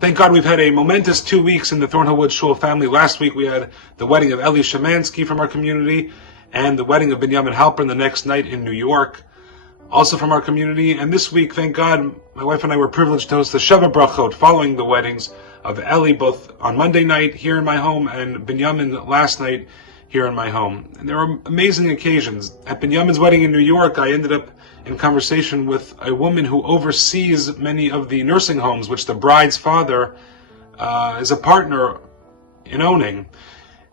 Thank God we've had a momentous 2 weeks in the Thornhill Shul family. Last week we had the wedding of Elisha from our community and the wedding of Binyamin Halpern the next night in New York, also from our community. And this week, thank God, my wife and I were privileged to host the Sheva Brachot following the weddings of Eli, both on Monday night here in my home and Binyamin last night here in my home. And there were amazing occasions. At Binyamin's wedding in New York, I ended up in conversation with a woman who oversees many of the nursing homes, which the bride's father is a partner in owning.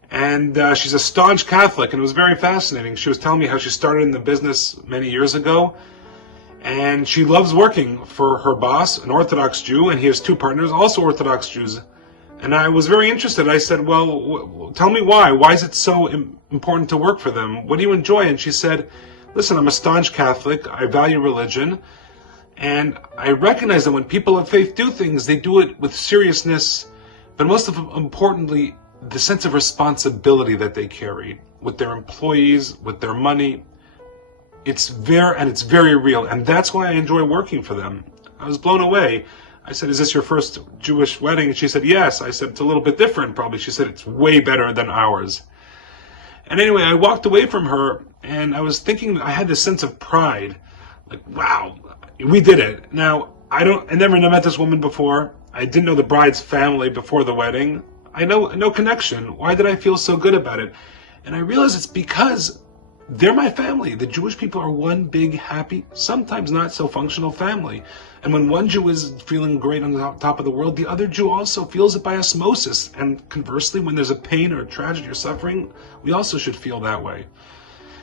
And she's a staunch Catholic, and it was very fascinating. She was telling me how she started in the business many years ago, and she loves working for her boss, an Orthodox Jew, and he has two partners, also Orthodox Jews. And I was very interested. I said, well, tell me why. Why is it so important to work for them? What do you enjoy? And she said, listen, I'm a staunch Catholic. I value religion. And I recognize that when people of faith do things, they do it with seriousness, but most importantly, the sense of responsibility that they carry with their employees, with their money. It's very real. And that's why I enjoy working for them. I was blown away. I said, is this your first Jewish wedding? And she said, yes. I said, it's a little bit different probably. She said, it's way better than ours. And anyway, I walked away from her and I was thinking, I had this sense of pride. Like, wow, we did it. Now, I never met this woman before. I didn't know the bride's family before the wedding. I know no connection. Why did I feel so good about it? And I realized it's because they're my family. The Jewish people are one big, happy, sometimes not so functional family. And when one Jew is feeling great on the top of the world, the other Jew also feels it by osmosis. And conversely, when there's a pain or a tragedy or suffering, we also should feel that way.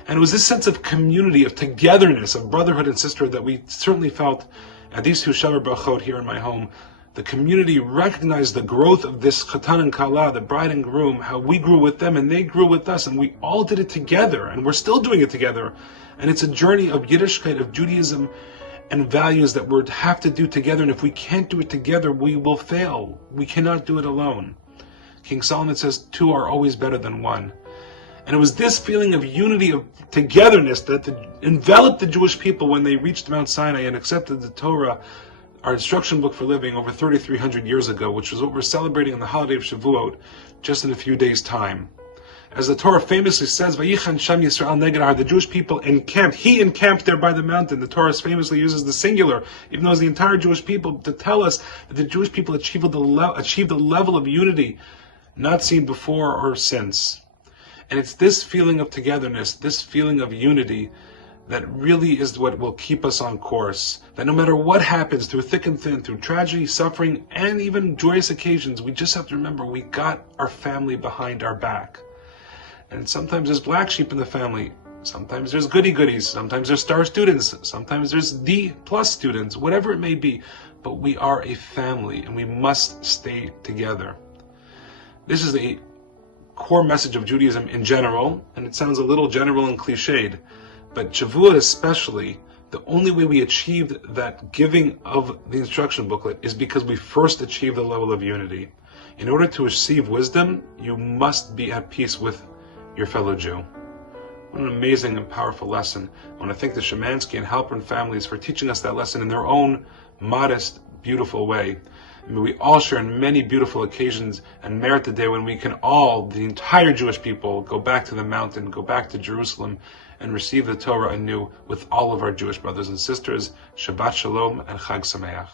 And it was this sense of community, of togetherness, of brotherhood and sisterhood that we certainly felt at these two Sheva Brachot here in my home. The community recognized the growth of this Chatan and Kala, the bride and groom, how we grew with them and they grew with us, and we all did it together, and we're still doing it together. And it's a journey of Yiddishkeit, of Judaism, and values that we have to do together, and if we can't do it together, we will fail. We cannot do it alone. King Solomon says, two are always better than one. And it was this feeling of unity, of togetherness, that enveloped the Jewish people when they reached Mount Sinai and accepted the Torah, our instruction book for living, over 3,300 years ago, which was what we're celebrating on the holiday of Shavuot, just in a few days' time. As the Torah famously says, Vayichan Sham Yisrael Neged Har, the Jewish people encamped. He encamped there by the mountain. The Torah famously uses the singular, even though it's the entire Jewish people, to tell us that the Jewish people achieved a level of unity not seen before or since. And it's this feeling of togetherness, this feeling of unity, that really is what will keep us on course. That no matter what happens, through thick and thin, through tragedy, suffering, and even joyous occasions, we just have to remember we got our family behind our back. And sometimes there's black sheep in the family. Sometimes there's goody-goodies. Sometimes there's star students. Sometimes there's D+ students, whatever it may be. But we are a family, and we must stay together. This is a core message of Judaism in general, and it sounds a little general and cliched. But Shavuot especially, the only way we achieved that giving of the instruction booklet is because we first achieved the level of unity. In order to receive wisdom, you must be at peace with your fellow Jew. What an amazing and powerful lesson. I want to thank the Shemansky and Halpern families for teaching us that lesson in their own modest, beautiful way. I mean, we all share in many beautiful occasions and merit the day when we can all, the entire Jewish people, go back to the mountain, go back to Jerusalem, and receive the Torah anew with all of our Jewish brothers and sisters. Shabbat Shalom and Chag Sameach.